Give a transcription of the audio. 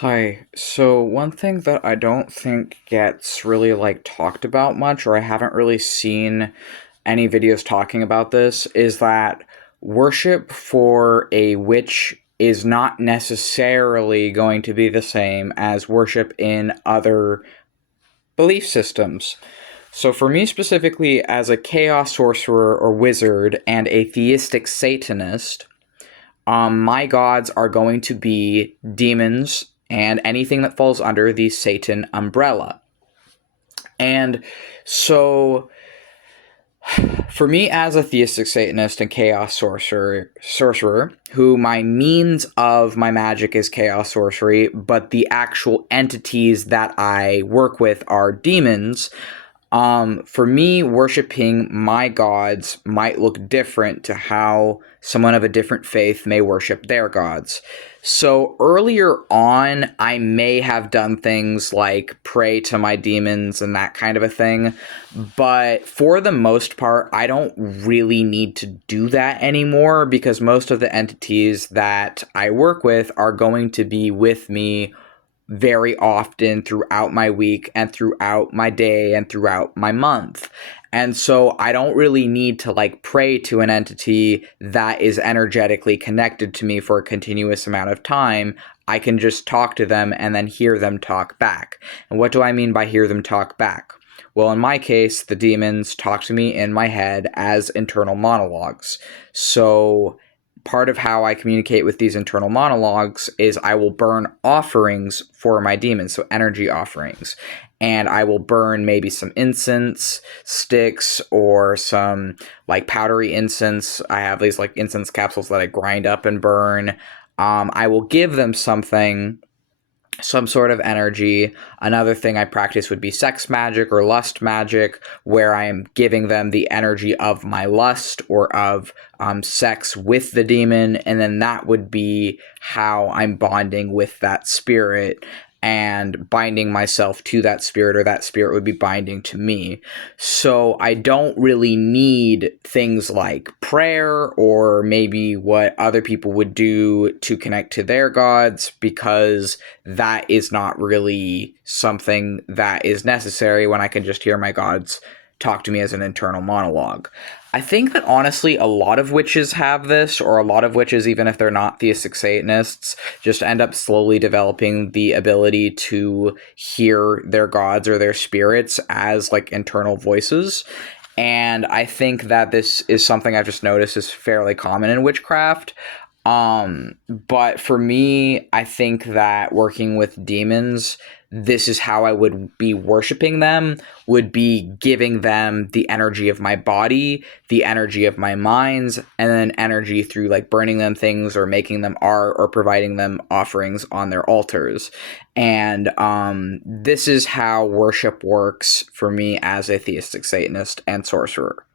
Hi. So one thing that I don't think gets really talked about much, or I haven't really seen any videos talking about this, is that worship for a witch is not necessarily going to be the same as worship in other belief systems. So for me specifically, as a chaos sorcerer or wizard and a theistic Satanist, my gods are going to be demons and anything that falls under the Satan umbrella. And so, for me, as a theistic Satanist and chaos sorcerer, who my means of my magic is chaos sorcery, but the actual entities that I work with are demons. For me, worshiping my gods might look different to how someone of a different faith may worship their gods. So earlier on, I may have done things like pray to my demons and that kind of a thing. But for the most part, I don't really need to do that anymore because most of the entities that I work with are going to be with me very often throughout my week and throughout my day and throughout my month. And so I don't really need to pray to an entity that is energetically connected to me for a continuous amount of time. I can just talk to them and then hear them talk back. And what do I mean by hear them talk back? Well, in my case, the demons talk to me in my head as internal monologues. So part of how I communicate with these internal monologues is I will burn offerings for my demons, so energy offerings. And I will burn maybe some incense sticks or some powdery incense. I have these incense capsules that I grind up and burn. I will give them something, some sort of energy. Another thing I practice would be sex magic or lust magic, where I am giving them the energy of my lust or of sex with the demon, and then that would be how I'm bonding with that spirit and binding myself to that spirit, or that spirit would be binding to me. So I don't really need things like prayer or maybe what other people would do to connect to their gods, because that is not really something that is necessary when I can just hear my gods talk to me as an internal monologue. I think that honestly, a lot of witches have this, or a lot of witches, even if they're not theistic Satanists, just end up slowly developing the ability to hear their gods or their spirits as internal voices. And I think that this is something I've just noticed is fairly common in witchcraft. But for me, I think that working with demons, this is how I would be worshiping them, would be giving them the energy of my body, the energy of my minds, and then energy through burning them things or making them art or providing them offerings on their altars. And this is how worship works for me as a theistic Satanist and sorcerer.